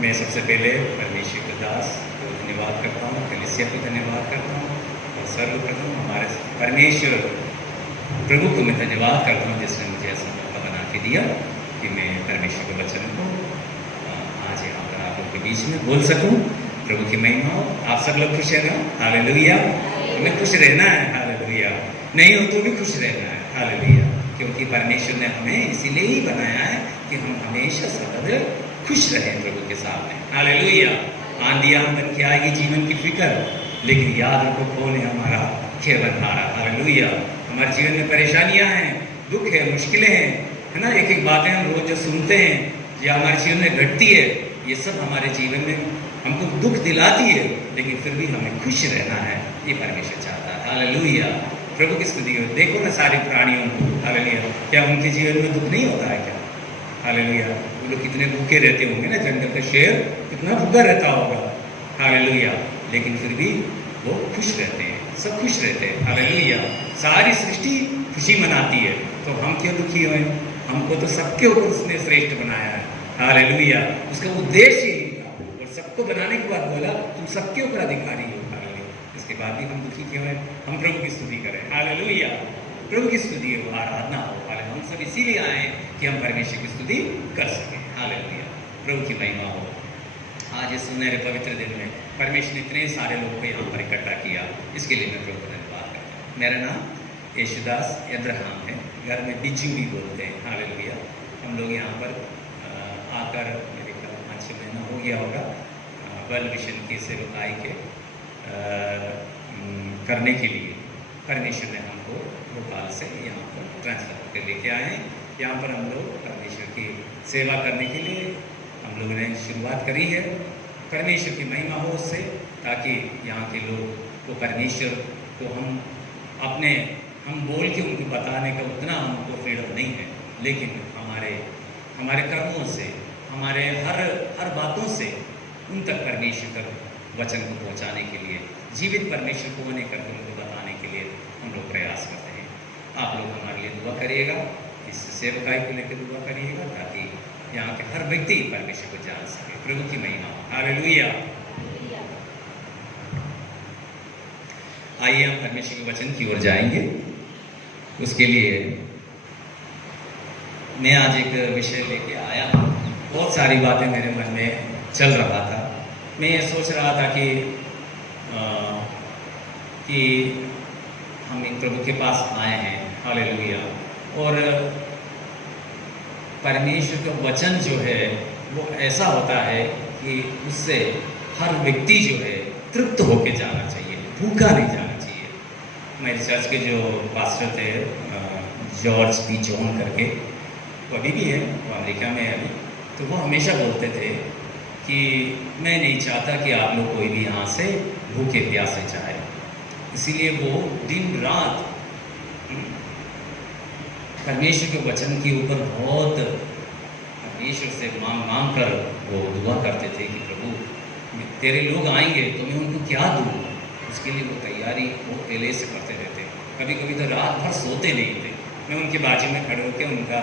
मैं सबसे पहले परमेश्वर के दास को धन्यवाद करता हूँ, कलीसिया को धन्यवाद करता हूँ और सर्वप्रथम हमारे परमेश्वर प्रभु को मैं धन्यवाद करता हूँ जिसने मुझे ऐसा मौका बना के दिया कि मैं परमेश्वर के वचन को आज यहाँ पर आप लोग के बीच में बोल सकूँ। प्रभु की महिमा हो। आप सब लोग खुश है ना? हालेलुया। हमें खुश रहना है। हालेलुया। नहीं हो तो भी खुश रहना है। हालेलुया। क्योंकि परमेश्वर ने हमें इसीलिए ही बनाया है कि हम हमेशा सर्वदा खुश रहें प्रभु के सामने। हालेलुया। आंधी आंदन की आएगी जीवन की फिक्र, लेकिन याद रखो कौन है हमारा खेवनहारा। हालेलुया। हमारे जीवन में परेशानियां हैं, दुख है, मुश्किलें हैं, है ना। एक एक बातें हम रोज जो सुनते हैं या हमारे जीवन में घटती है, ये सब हमारे जीवन में हमको दुख दिलाती है, लेकिन फिर भी हमें खुश रहना है, ये परमेश्वर चाहता है। हालेलुया। प्रभु की स्तुति हो। देखो ना सारे प्राणियों को। हालेलुया। क्या उनके जीवन में दुख नहीं होता है क्या? हालेलुया। वो लोग कितने भूखे रहते होंगे ना, जंगल का शेर कितना भूखा रहता होगा। हालेलुया। लेकिन फिर भी वो खुश रहते हैं, सब खुश रहते हैं। हालेलुया। सारी सृष्टि खुशी मनाती है, तो हम क्यों दुखी हुए? हमको तो सबके ऊपर उसने श्रेष्ठ बनाया है। हालेलुया। उसका उद्देश्य ही था, और सबको बनाने के बाद बोला तुम सबके ऊपर अधिकारी हो। हालेलुया। इसके बाद भी हम दुखी क्यों हैं? हम प्रभु की स्तुति करें। हालेलुया। प्रभु की स्तुति हो, आराधना हो। हम सब इसीलिए आए हैं कि हम परमेश्वर की स्तुति कर सकें। हालेलुया। प्रभु की महिमा हो। आज इस सुनहरे पवित्र दिन में परमेश्वर ने इतने सारे लोगों को यहाँ पर इकट्ठा किया, इसके लिए मैं प्रभु को धन्यवाद करता हूँ। मेरा नाम यशुदास अब्राहम है, घर में बिज्जू भी बोलते हैं। हालेलुया। हम लोग यहाँ पर आकर मेरे ख्याल 5-6 महीना हो गया होगा वर्ल्ड मिशन की सेवकाई के करने के लिए परमेश्वर ने हमको भोपाल से यहाँ पर ट्रांसफर करके लेके आए हैं। यहाँ पर हम लोग परमेश्वर की सेवा करने के लिए हम लोगों ने शुरुआत करी है। परमेश्वर की महिमा हो उससे, ताकि यहाँ के लोग को परमेश्वर को हम बोल के उनको बताने का उतना हमको फ्रीडम नहीं है, लेकिन हमारे कर्मों से, हमारे हर बातों से उन तक परमेश्वर तक वचन को पहुँचाने के लिए, जीवित परमेश्वर को होने करके उनको बताने के लिए हम लोग प्रयास करते हैं। आप लोग हमारे लिए दुआ करिएगा, इस सेवकाई को लेकर दुआ करिएगा, ताकि यहाँ के हर व्यक्ति परमेश्वर को जान सके। प्रभु की महिमा। हालेलुया। आइए हम परमेश्वर के वचन की ओर जाएंगे। उसके लिए मैं आज एक विषय लेके आया। बहुत सारी बातें मेरे मन में चल रहा था। मैं ये सोच रहा था कि हम एक प्रभु के पास आए हैं। हालेलुया। और परमेश्वर का वचन जो है वो ऐसा होता है कि उससे हर व्यक्ति जो है तृप्त होके जाना चाहिए, भूखा नहीं जाना चाहिए। मेरे चर्च के जो पास्टर थे जॉर्ज पी जॉन करके, वो अभी भी है, वो अमेरिका में है अभी, तो वो हमेशा बोलते थे कि मैं नहीं चाहता कि आप लोग कोई भी यहाँ से भूखे प्यासे जाए। इसीलिए वो दिन रात परमेश्वर के वचन के ऊपर बहुत परमेश्वर से मांग कर वो दुआ करते थे कि प्रभु तेरे लोग आएंगे तो मैं उनको क्या दूँ। उसके लिए वो तैयारी वो पहले से करते रहते। कभी कभी तो रात भर सोते नहीं थे। मैं उनके बाजू में खड़े होकर उनका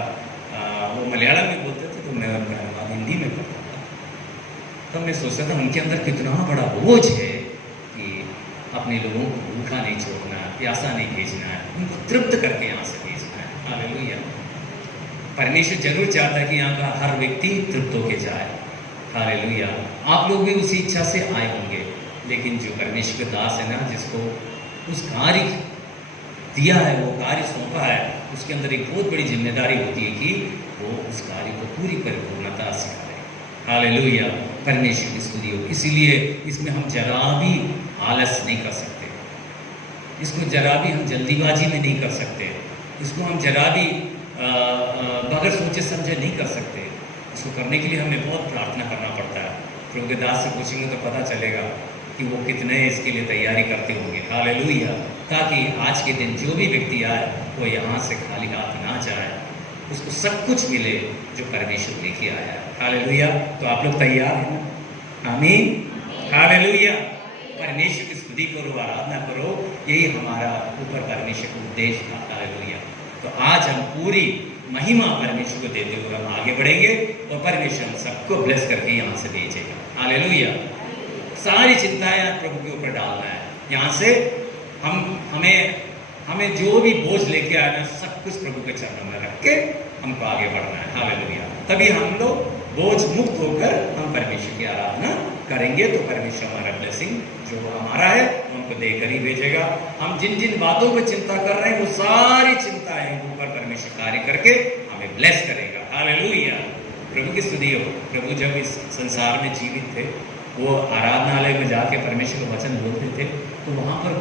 वो मलयालम में बोलते थे तो मैं उनका अनुवाद हिंदी में करता था। तब मैं सोचता था उनके अंदर कितना बड़ा बोझ है कि अपने लोगों को भूखा नहीं छोड़ना, प्यासा नहीं भेजना है, उनको तृप्त करके यहाँ से भेजना है। हालेलुया। परमेश्वर जरूर चाहता है कि यहाँ का हर व्यक्ति तृप्त होके जाए। हालेलुया। आप लोग भी उसी इच्छा से आए होंगे, लेकिन जो परमेश्वर का दास है ना, जिसको उस कार्य दिया है, वो कार्य सौंपा है, उसके अंदर एक बहुत बड़ी जिम्मेदारी होती है कि वो उस कार्य को पूरी परिपूर्णता से करे। हालेलुया। परमेश्वर की स्तुति हो। इसीलिए इसमें हम जरा भी आलस नहीं कर सकते, इसको जरा भी हम जल्दीबाजी में नहीं कर सकते, इसको हम जरा भी बगैर सोचे समझे नहीं कर सकते। इसको करने के लिए हमें बहुत प्रार्थना करना पड़ता है। प्रभु के दास से पूछेंगे तो पता चलेगा कि वो कितने इसके लिए तैयारी करते होंगे। हालेलुया। ताकि आज के दिन जो भी व्यक्ति आए वो यहाँ से खाली हाथ ना जाए, उसको सब कुछ मिले जो परमेश्वर लेके आया है। हालेलुया। तो आप लोग तैयार हैं ना? आमीन। हालेलुया। परमेश्वर की स्तुति करो, आराधना करो, यही हमारा ऊपर परमेश्वर का उद्देश्य था। हालेलुया। तो आज हम पूरी महिमा परमेश्वर को देते हुए हम आगे बढ़ेंगे और परमेश्वर हम सबको ब्लेस करके यहाँ से भेजेगा। हालेलुया। सारी चिंताएं प्रभु के ऊपर डालना है। यहाँ से हमें जो भी बोझ लेके आना, सब कुछ प्रभु के चरणों में रख के हमको आगे बढ़ना है। हालेलुया। तभी हम लोग बोझ मुक्त होकर हम परमेश्वर की आराधना करेंगे, तो परमेश्वर हमारा ब्लेसिंग जो हमारा है हमको देकर ही भेजेगा। हम जिन जिन बातों पर चिंता कर रहे हैं, वो सारी चिंताएं ऊपर परमेश्वर कार्य करके हमें ब्लेस करेगा। हालेलुया। प्रभु की स्तुति हो। प्रभु जब इस संसार में जीवित थे, वो आराधनालय में जाके परमेश्वर का वचन बोलते थे, तो वहाँ पर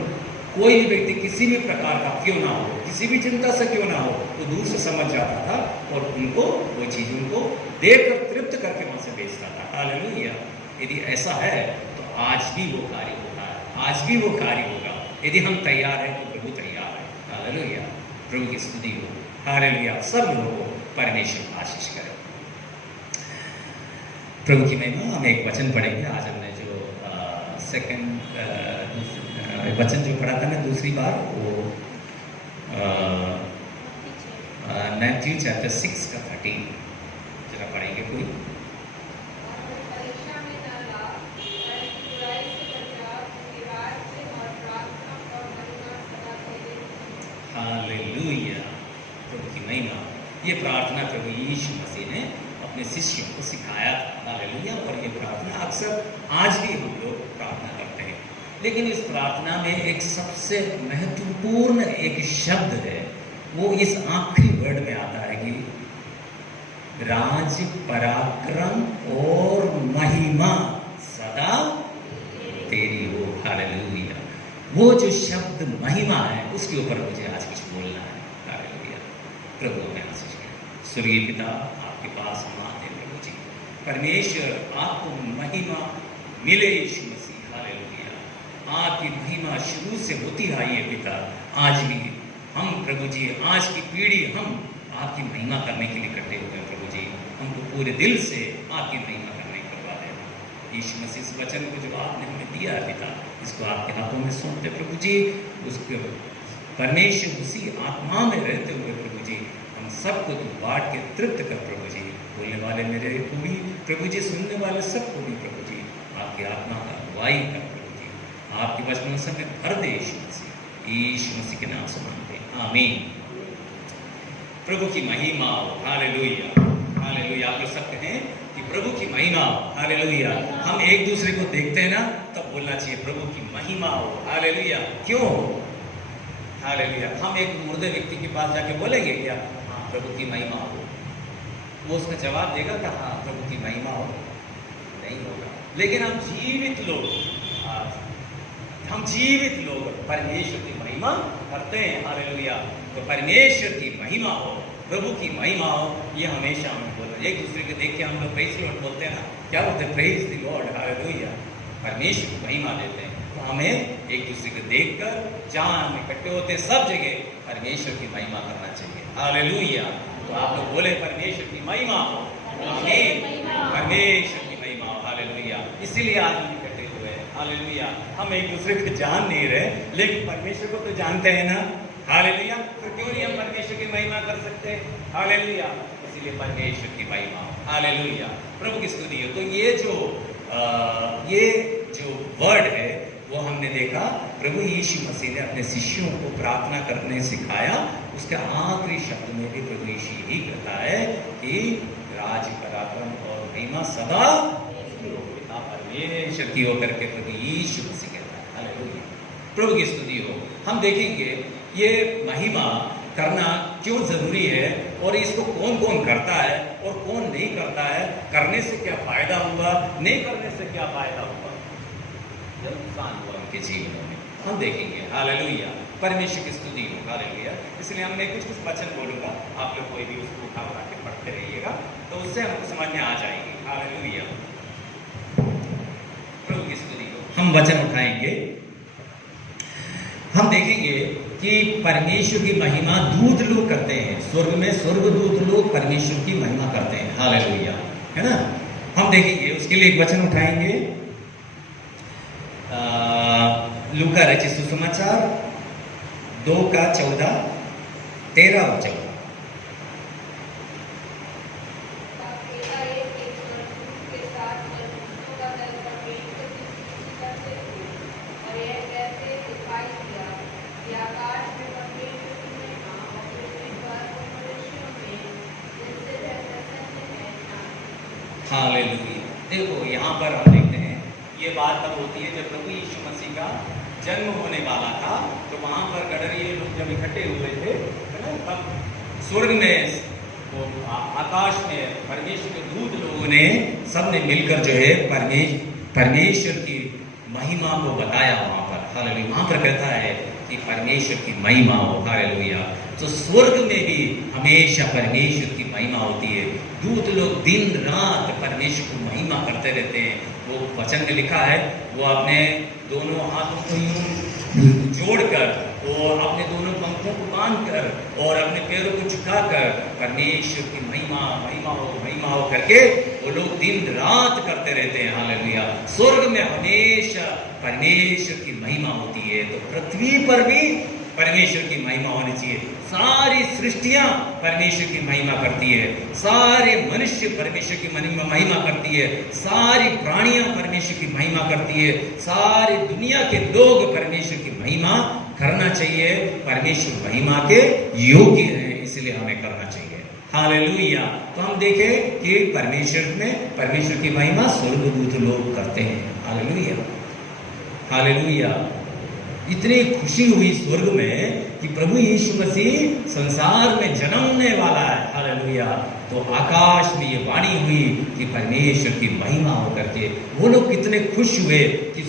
कोई भी व्यक्ति किसी भी प्रकार का क्यों ना हो, किसी भी चिंता से क्यों ना हो, वो दूर से समझ जाता था और उनको वो चीज़ उनको देकर तृप्त करके वहाँ से बेचता था। हालेलुया। यदि ऐसा है तो आज भी वो कार्य होता है, आज भी वो कार्य होगा। यदि हम तैयार हैं तो प्रभु तैयार है। हालेलुया। प्रभु की स्तुति हो। हालेलुया। सब लोगों को परमेश्वर आशीष करे। प्रभु की महिमा। हम एक वचन पढ़ेंगे। आज हमने जो वचन जो पढ़ा था ना दूसरी बार, वो मैथ्यू चैप्टर 6 का 13 जरा पढ़ेंगे कोई। हालेलुया। प्रभु की महिमा। ये प्रार्थना प्रभु यीशु मसीह ने अपने शिष्यों को सिखाया था। हालेलुया। और ये प्रार्थना अक्सर आज भी हम लोग प्रार्थना करते हैं, लेकिन इस प्रार्थना में एक सबसे महत्वपूर्ण एक शब्द है, वो इस आखिरी वर्ड में आता है कि राज, पराक्रम और महिमा सदा तेरी हो। हालेलुया। वो जो शब्द महिमा है, उसके ऊपर मुझे आज कुछ बोलना है। हालेलुया। प्रभु ने आशीष किया। स्वर्गीय पिता, आपके पास हम आते हैं प्रभु जी। परमेश्वर आपको महिमा मिले यीशु मसीह। हालेलुया। आपकी महिमा शुरू से होती आई है पिता। आज भी हम प्रभु जी, आज की पीढ़ी हम आपकी महिमा करने के लिए इकट्ठे हुए हैं प्रभु जी। हमको पूरे दिल से आपकी महिमा करने करवा देना यीशु मसीह। इस वचन को जो आपने हमें दिया है पिता, इसको आपके हाथों में सौंपते प्रभु जी। उसके परमेश्वर उसी आत्मा में रहते हुए प्रभु जी हम सबको तू बांट के तृप्त कर प्रभु जी। बोलने वाले मेरे को भी प्रभु जी, सुनने वाले सबको भी प्रभु जी आपकी आत्मा का अगुवाई कर प्रभु जी। आपके वचनों से हमें भर दे यीशु मसीह। यीशु मसीह के नाम से मांगते हैं, आमीन। प्रभु की महिमा हो। हालेलुया। हालेलुया। आप लोग सब कहें कि प्रभु की महिमा हो। हालेलुया। हम एक दूसरे को देखते हैं ना, तब बोलना चाहिए प्रभु की महिमा हो। हालेलुया। क्यों? हालेलुया। हम एक मुर्दे व्यक्ति के पास जाके बोलेंगे क्या हाँ प्रभु की महिमा हो? वो उसका जवाब देगा कि हाँ प्रभु की महिमा हो? नहीं होगा। लेकिन हम जीवित लोग परमेश्वर की महिमा करते हैं। हालेलुया। तो परमेश्वर की महिमा हो, प्रभु की महिमा हो, ये हमेशा हम बोलते हैं। एक दूसरे को देख के हम लोग प्रेज लॉर्ड बोलते हैं ना, क्या बोलते हैं? Praise the Lord. हालेलुया। परमेश्वर की महिमा देते हैं। तो हमें एक दूसरे को देखकर जहाँ हम इकट्ठे होते हैं, सब जगह परमेश्वर की महिमा करना चाहिए। हालेलुया। तो आप लोग बोले परमेश्वर की महिमा हो। आमीन। परमेश्वर की महिमा हो। हालेलुया। इसीलिए आज हम इकट्ठे हुए हैं। हालेलुया। हम एक दूसरे को जान नहीं रहे, लेकिन परमेश्वर को तो जानते हैं ना। हालेलुया। तो क्यों नहीं हम परमेश्वर की महिमा कर सकते? हालेलुया। इसीलिए परमेश्वर की महिमा हो। हालेलुया। प्रभु की स्तुति हो। तो ये जो वर्ड है वो हमने देखा, प्रभु यीशु मसीह ने अपने शिष्यों को प्रार्थना करने सिखाया। उसके आखिरी शब्द में भी प्रभु यीशु यही कहता है कि राज, पराक्रम और महिमा सदा पिता परमेश्वर की होकर के प्रभु यीशु मसीह कहता है। हालेलुया। प्रभु की स्तुति हो। हम देखेंगे ये महिमा करना क्यों जरूरी है और इसको कौन कौन करता है और कौन नहीं करता है। करने से क्या फायदा हुआ, नहीं करने से क्या फायदा हुआ, नुकसान हुआ उनके जीवनों में, हम देखेंगे। हालेलुया। परमेश्वर की स्तुति हो। हालेलुया। इसलिए हमने कुछ वचन बोलूंगा, आप लोग कोई भी उसको उठा उठा के पढ़ते रहिएगा, तो उससे हमको समझ में आ जाएगी। हालेलुया। प्रभु की स्तुति हो। हम वचन उठाएंगे, हम देखेंगे कि परमेश्वर की महिमा दूत लोग करते हैं। स्वर्ग में स्वर्गदूत लोग परमेश्वर की महिमा करते हैं। हालेलुया। है ना। हम देखेंगे, उसके लिए एक वचन उठाएंगे, लूका रचित सुसमाचार 2 का 14, 13 और 14। हालेलुया। देखो यहाँ पर हम देखते हैं ये बात तब होती है जब प्रभु यीशु मसीह का जन्म होने वाला था, तो वहाँ पर गडरिये लोग जब इकट्ठे हुए थे, है ना, तब स्वर्ग में वो आकाश में परमेश्वर के दूत लोगों ने सबने मिलकर जो है परमेश्वर की महिमा को बताया वहाँ पर। हालेलुया। वहाँ पर कहता है कि परमेश्वर की महिमा हो। हालेलुया। तो स्वर्ग में भी हमेशा परमेश्वर की महिमा होती है। दूत लोग दिन रात परमेश्वर की महिमा करते रहते हैं। वो वचन में लिखा है, वो अपने दोनों हाथों को यूं जोड़कर और अपने दोनों पंखों को बांधकर और अपने पैरों को झुकाकर परमेश्वर की महिमा हो करके वो लोग दिन रात करते रहते हैं। हालेलुया। स्वर्ग में हमेशा परमेश्वर की महिमा होती है, तो पृथ्वी पर भी परमेश्वर की महिमा होनी चाहिए। सारी सृष्टियां परमेश्वर की महिमा करती है, सारे मनुष्य परमेश्वर की महिमा करती है, सारी प्राणियां परमेश्वर की महिमा करती है, सारी दुनिया के लोग परमेश्वर की महिमा करना चाहिए। परमेश्वर महिमा के योग्य है, इसलिए हमें करना चाहिए। हालेलुया। तो हम देखें कि परमेश्वर की महिमा स्वर्गदूत लोग करते हैं। हालेलुया। हालेलुया। इतनी खुशी हुई स्वर्ग में कि प्रभु यीशु मसीह संसार में जन्मने वाला है। हालेलुया। तो आकाश में ये वाणी हुई कि परमेश्वर की महिमा होकर के वो लोग कितने खुश हुए कि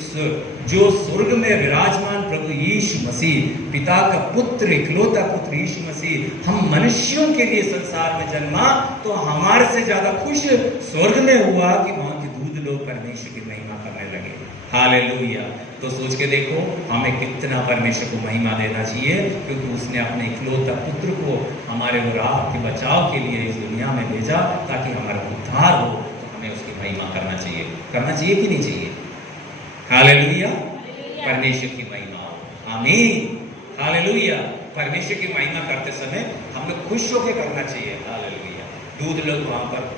जो स्वर्ग में विराजमान प्रभु यीशु मसीह, पिता का पुत्र, इकलौता पुत्र यीशु मसीह हम मनुष्यों के लिए संसार में जन्मा, तो हमारे से ज्यादा खुश स्वर्ग में हुआ कि वहां के दूत लोग परमेश्वर की महिमा करने लगे। हालेलुया। तो सोच के देखो हमें कितना परमेश्वर को महिमा देना चाहिए, क्योंकि उसने अपने इकलौता पुत्र को हमारे और आपके बचाव के लिए इस दुनिया में भेजा ताकि हमारा उद्धार हो। तो हमें उसकी महिमा करना चाहिए कि नहीं चाहिए? हालेलुया। परमेश्वर की महिमा हो। आमीन। हालेलुया। परमेश्वर की महिमा करते समय हम लोग खुश होकर करना चाहिए। हालेलुया। दूध लोग वहां पर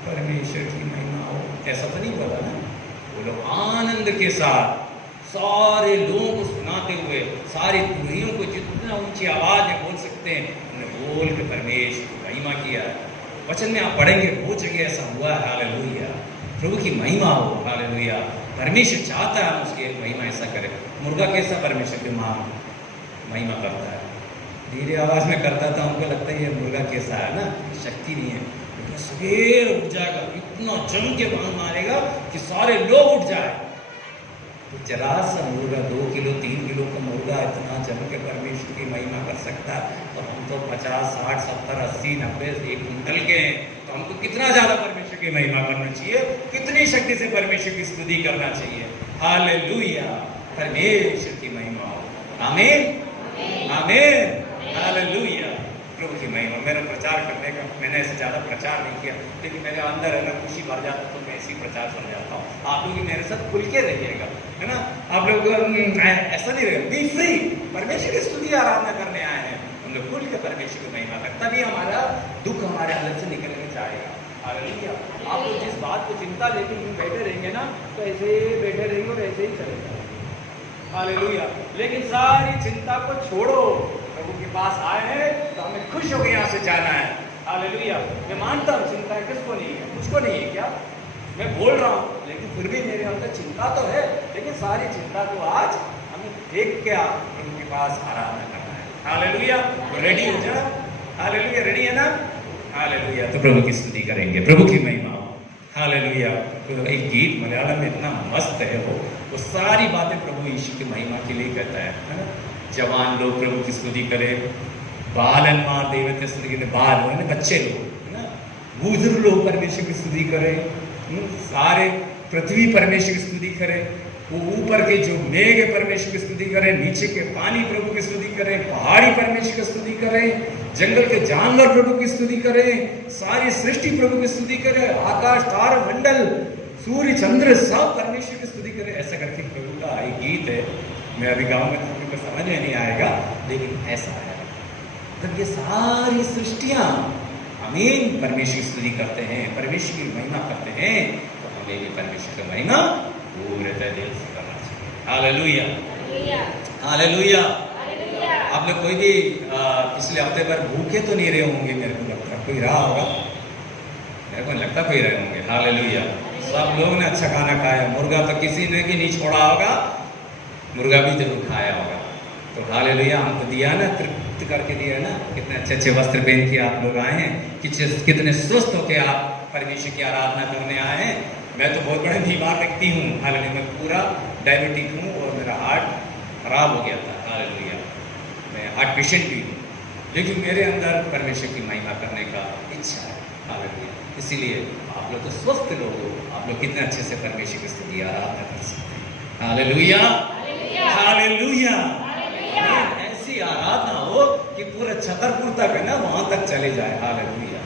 परमेश्वर की महिमा हो ऐसा तो नहीं बोला ना, वो लोग आनंद के साथ सारे लोगों को सुनाते हुए, सारी दुनिया को जितना ऊंची आवाज में बोल सकते हैं उन्हें बोल के परमेश्वर की महिमा किया। वचन में आप पढ़ेंगे बहुत जगह ऐसा हुआ है। हालेलुया। प्रभु की महिमा हो। हालेलुया। परमेश्वर चाहता है हम उसकी महिमा ऐसा करें। मुर्गा कैसा परमेश्वर की महिमा करता है? धीरे आवाज में करता था, हमको लगता है ये मुर्गा कैसा है ना, शक्ति नहीं है, सवेर उठ जाएगा, इतना जम के बांध मारेगा कि सारे लोग उठ जाए। तो जरा सा मुर्गा 2 किलो 3 किलो का मुर्गा इतना जम के परमेश्वर की महिमा कर सकता है, तो हम तो 50 60 70 80 90 1 कुंटल के हैं, तो हमको कितना ज्यादा परमेश्वर की महिमा करना चाहिए, कितनी शक्ति से परमेश्वर की स्तुति करना चाहिए। हालेलुया। परमेश्वर की महिमा हो। आमीन। आमीन। हालेलुया। प्रभु की महिमा। मेरा प्रचार करने का मैंने ऐसे ज़्यादा प्रचार नहीं किया, लेकिन मेरे अंदर है ना खुशी भर जाता तो मैं ऐसे ही प्रचार कर जाता हूँ। आप लोग मेरे साथ खुल के रहिएगा, है ना। आप लोग ऐसा नहीं रहेगा, बी फ्री। परमेश्वर की स्तुति आराधना करने आए हैं, हम लोग खुल के परमेश्वर की महिमा करें, तभी हमारा दुख हमारे अंदर से निकल के जाएगा। हालेलुया। आप लोग जिस बात को चिंता लेके बैठे रहेंगे ना, तो ऐसे ही बैठे रहेंगे और ऐसे ही चलेगा। हालेलुया। लेकिन सारी चिंता को छोड़ो, प्रभु के पास आए हैं तो हमें खुश होकर यहाँ से जाना है। हालेलुया। मैं मानता हूँ चिंता किसको नहीं है, मुझको नहीं है क्या, मैं बोल रहा हूँ, लेकिन फिर भी मेरे अंदर चिंता तो है, लेकिन सारी चिंता को आज हमें देख के प्रभु के पास आराधना करना है। हालेलुया। तो रेडी हो जाए। हालेलुया। रेडी है ना? हालेलुया। तो प्रभु की स्तुति करेंगे, प्रभु की महिमा। हालेलुया। तो एक गीत मलयालम में इतना मस्त है, वो सारी बातें प्रभु यीशु की महिमा के लिए कहता है ना। जवान लोग प्रभु की स्तुति करें, बालन्मार देवते स्तुति करें, बाल है ना, बच्चे लोग है ना, बुजुर्ग लोग परमेश्वर की स्तुति करें, सारे पृथ्वी परमेश्वर की स्तुति करें, वो ऊपर के जो मेघ परमेश्वर की स्तुति करें, नीचे के पानी प्रभु की स्तुति करें, पहाड़ी परमेश्वर की स्तुति करें, जंगल के जानवर प्रभु की स्तुति करें, सारी सृष्टि प्रभु की स्तुति करें, आकाश तारा मंडल सूर्य चंद्र सब परमेश्वर की स्तुति करें। ऐसा करके प्रभु का एक गीत है। मैं अभी गाँव में तो समझ में नहीं आएगा, लेकिन ऐसा है। तब ये सारी सृष्टियां आमीन परमेश्वर की स्तुति करते हैं, परमेश्वर की महिमा करते हैं, तो हमें भी परमेश्वर की महिमा पूरे दिल से करना चाहिए। हालेलुया। हालेलुया। आप लोग कोई भी पिछले हफ्ते भर भूखे तो नहीं रहे होंगे, मेरे को लगता है कोई रहा होगा, मेरे को लगता कोई रहे होंगे। हालेलुया, सब लोग ने अच्छा खाना खाया, मुर्गा तो किसी ने भी नहीं छोड़ा होगा, मुर्गा भी जरूर खाया होगा। तो हालेलुया, हमको दिया ना, तृप्त करके दिया ना, कितने अच्छे अच्छे वस्त्र पहन के आप लोग आए हैं, कितने स्वस्थ होकर आप परमेश्वर की आराधना करने आए हैं। मैं तो बहुत बड़ा बीमार व्यक्ति हूँ, हालेलुया, मैं पूरा डायबिटिक हूँ और मेरा हार्ट खराब हो गया था। हालेलुया, मैं हार्ट पेशेंट भी हूँ, लेकिन मेरे अंदर परमेश्वर की महिमा करने का इच्छा है। हालेलुया, इसीलिए आप लोग तो स्वस्थ लोग हो, आप लोग कितने अच्छे से परमेश्वर की स्तुति आराधना कर सकते हैं। हालेलुया, हालेलुया, ऐसी आराधना हो कि पूरा छतरपुर तक है ना, वहां तक चले जाए। हालेलुया,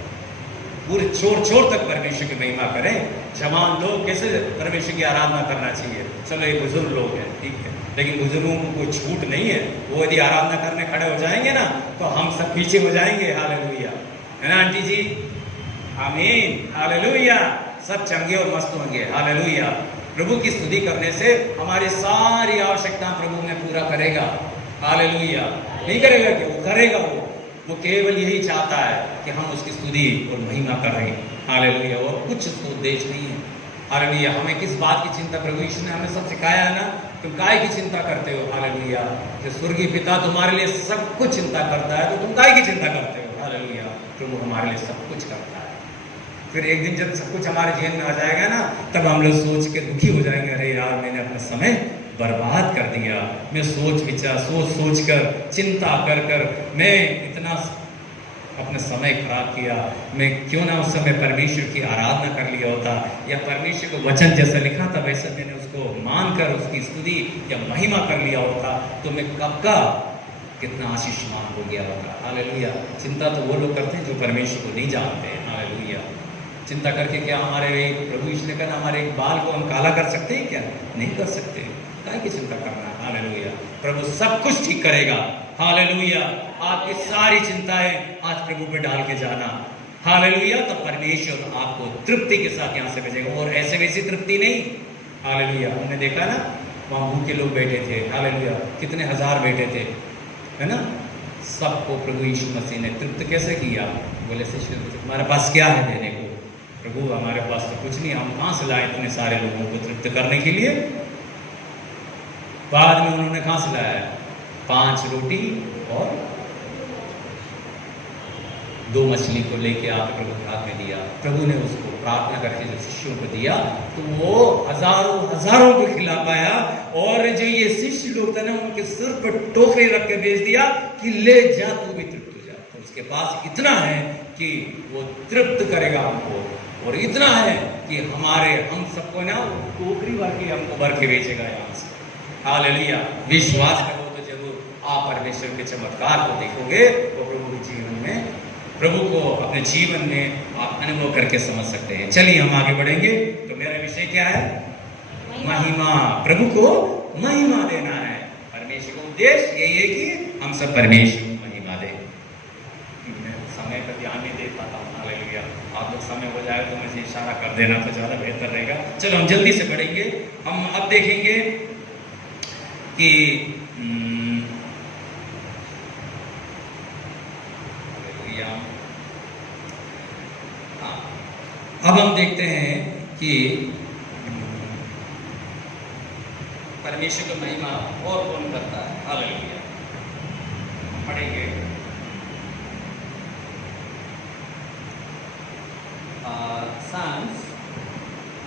पूरे छोर छोर तक परमेश्वर की महिमा करें। जवान लोग कैसे परमेश्वर की आराधना करना चाहिए, चलो ये बुजुर्ग लोग हैं, ठीक है, लेकिन बुजुर्गों को कोई छूट नहीं है, वो यदि आराधना करने खड़े हो जाएंगे ना तो हम सब पीछे हो जाएंगे। हालेलुया, है ना आंटी जी? आमीन, हालेलुया, सब चंगे और मस्त होंगे। हालेलुया, प्रभु की स्तुति करने से हमारी सारी आवश्यकता प्रभु में पूरा करेगा। हालेलुया, नहीं करेगा क्या? वो करेगा। वो केवल यही चाहता है कि हम उसकी स्तुति और महिमा करें। हालेलुया, और कुछ उसका उद्देश्य नहीं है। हालेलुया, हमें किस बात की चिंता, प्रभु यीशु ने हमें सब सिखाया है ना, तुम काय की चिंता करते हो? हालेलुया, जो स्वर्गीय पिता तुम्हारे लिए सब कुछ चिंता करता है, तो तुम काय की चिंता करते हो? हालेलुया, प्रभु हमारे लिए सब कुछ करता है। फिर एक दिन जब सब कुछ हमारे जेब में आ जाएगा ना, तब हम लोग सोच के दुखी हो जाएंगे, अरे यार मैंने अपना समय बर्बाद कर दिया, मैं सोच कर चिंता कर कर मैं इतना अपना समय खराब किया, मैं क्यों ना उस समय परमेश्वर की आराधना कर लिया होता, या परमेश्वर को वचन जैसा लिखा था वैसा मैंने उसको मानकर उसकी स्तुति या महिमा कर लिया होता, तो मैं कब का कितना आशीषमान हो गया होता। हालेलुया, चिंता तो वो लोग करते हैं जो परमेश्वर को नहीं जानते। हालेलुया, चिंता करके क्या हमारे प्रभु यीशु ने कहा हमारे एक बाल को हम काला कर सकते हैं क्या? नहीं कर सकते, काय की चिंता करना। हालेलुया, प्रभु सब कुछ ठीक करेगा। हालेलुया, आपकी सारी चिंताएं आज प्रभु पे डाल के जाना। हालेलुया, तो परमेश्वर आपको तृप्ति के साथ यहाँ से भेजेगा, और ऐसे वैसी तृप्ति नहीं। हालेलुया, हमने देखा ना वहाँ भूखे लोग बैठे थे। हालेलुया, कितने हजार बैठे थे, है ना, सबको प्रभु यीशु मसीह ने तृप्त कैसे किया? बोले शिष्य हमारे पास क्या है देने को? प्रभु हमारे पास तो कुछ नहीं, हम कहाँ से लाए इतने सारे लोगों को तृप्त करने के लिए? बाद में उन्होंने कहाँ से लाया? 5 रोटी और 2 मछली को लेके आकर प्रभु के हाथ में दिया। प्रभु ने उसको प्रार्थना करके जो शिष्यों को दिया, तो वो हजारों को खिला पाया, और जो ये शिष्य लोग थे ना, उनके सिर पर टोकरे रख के भेज दिया कि ले जा, तू भी तृप्त हो जा। तो उसके पास इतना है कि वो तृप्त करेगा हमको, और इतना है कि हम सबको ना टोकरी भर के हमको भर के भेजेगा यहाँ से। हालेलुया, विश्वास करो तो जरूर आप परमेश्वर के चमत्कार को देखोगे, वो प्रभु के जीवन में, प्रभु को अपने जीवन में आप अनुभव करके समझ सकते हैं। चलिए हम आगे बढ़ेंगे। तो मेरा विषय क्या है? महिमा। प्रभु को महिमा देना है। परमेश्वर का उद्देश्य यही है कि हम सब परमेश्वर को महिमा दें। मैं समय का ध्यान नहीं दे पाता हूँ। हालेलुया, आप लोग समय हो जाए तो मुझे इशारा कर देना तो ज़्यादा बेहतर रहेगा। चलो हम जल्दी से बढ़ेंगे। हम अब देखेंगे कि अब हम देखते हैं कि परमेश्वर की महिमा और कौन करता है। हालेलुया, पढ़ेंगे साम्स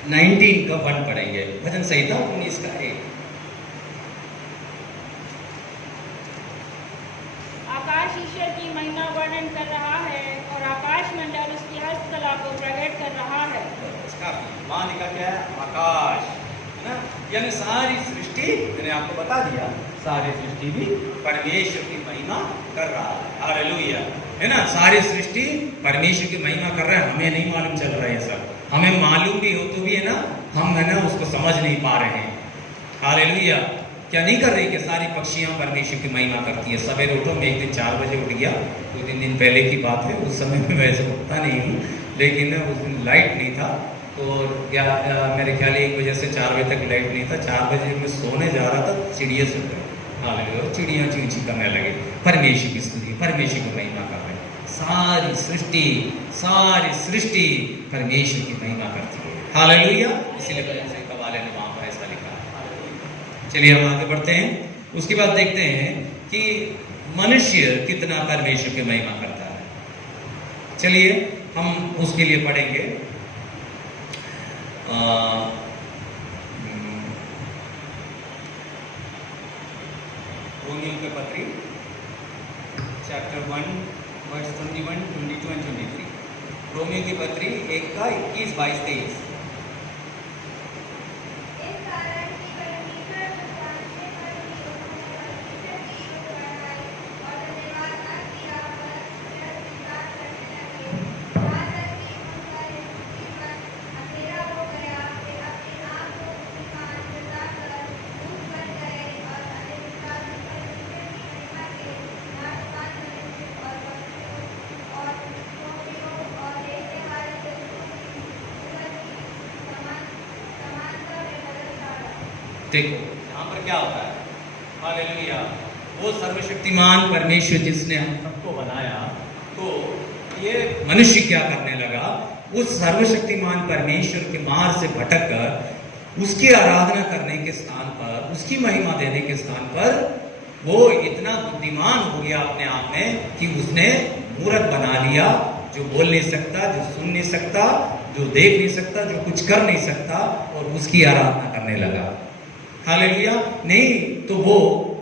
19 का 1 पढ़ेंगे। भजन संहिता 19 का 1। आकाश ईश्वर की महिमा वर्णन कर रहा है, और आकाश मंडल उसकी हस्तकला को प्रकट कर रहा है। इसका मान का क्या है? आकाश, है ना, यानी सारी सृष्टि, मैंने आपको बता दिया, सारी सृष्टि भी परमेश्वर की महिमा कर रहा है। हालेलुया, है ना, सारी सृष्टि परमेश्वर की महिमा कर रहा है। हमें नहीं मालूम चल रहा है ये सब, हमें मालूम भी हो तो भी, है ना, हम, है ना, उसको समझ नहीं पा रहे हैं। हालेलुया, क्या नहीं कर रही कि सारी पक्षियां परमेश्वर की महिमा करती है। सवेरे उठो, मैं एक दिन 4 बजे उठ गया, 2-3 दिन पहले की बात है, उस समय में वैसे उठता नहीं हूँ, लेकिन उस दिन लाइट नहीं था, तो क्या मेरे ख्याल 1 बजे से 4 बजे तक लाइट नहीं था। 4 बजे मैं सोने जा रहा था, चिड़िया सुन गई। हालेलुया, चिड़ियाँ चींची करने लगी। परमेश्वर की स्तुति, परमेश्वर की महिमा कर रहे हैं। सारी सृष्टि परमेश्वर की महिमा करती है। हालेलुया। इसीलिए कवाले ने वहां पर ऐसा लिखा है। चलिए हम आगे बढ़ते हैं। उसके बाद देखते हैं कि मनुष्य कितना परमेश्वर की महिमा करता है। चलिए हम उसके लिए पढ़ेंगे रोमियो के पत्री चैप्टर 1 वर्स 21, 22 एंड 23। रोमियो की पत्री 1 का 21, 22, 23। देखो यहाँ पर क्या होता है। हालेलुया। वो सर्वशक्तिमान परमेश्वर जिसने हम सबको बनाया, तो ये मनुष्य क्या करने लगा, उस सर्वशक्तिमान परमेश्वर के मार्ग से भटक कर उसकी आराधना करने के स्थान पर, उसकी महिमा देने के स्थान पर वो इतना बुद्धिमान हो गया अपने आप में कि उसने मूर्ख बना लिया, जो बोल नहीं सकता, जो सुन नहीं सकता, जो देख नहीं सकता, जो कुछ कर नहीं सकता, और उसकी आराधना करने लगा। हालेलुया। नहीं तो वो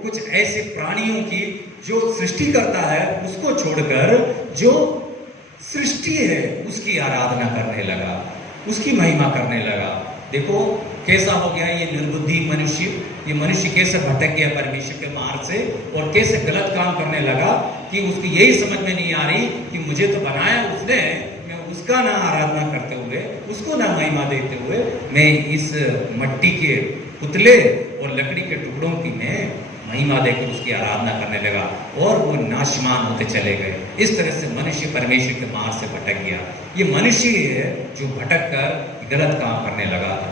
कुछ ऐसे प्राणियों की जो सृष्टि करता है उसको छोड़कर जो सृष्टि है उसकी आराधना करने लगा, उसकी महिमा करने लगा। देखो कैसा हो गया ये निर्बुद्धि मनुष्य। ये मनुष्य कैसे भटक गया परमेश्वर के मार्ग से और कैसे गलत काम करने लगा कि उसकी यही समझ में नहीं आ रही कि मुझे तो बनाया उसने, मैं उसका ना आराधना करते हुए, उसको ना महिमा देते हुए, मैं इस मट्टी के पुतले और लकड़ी के टुकड़ों की मैं महिमा देकर उसकी आराधना करने लगा और वो नाशमान होते चले गए। इस तरह से मनुष्य परमेश्वर के मार्ग से भटक गया। ये मनुष्य है जो भटक कर गलत काम करने लगा था।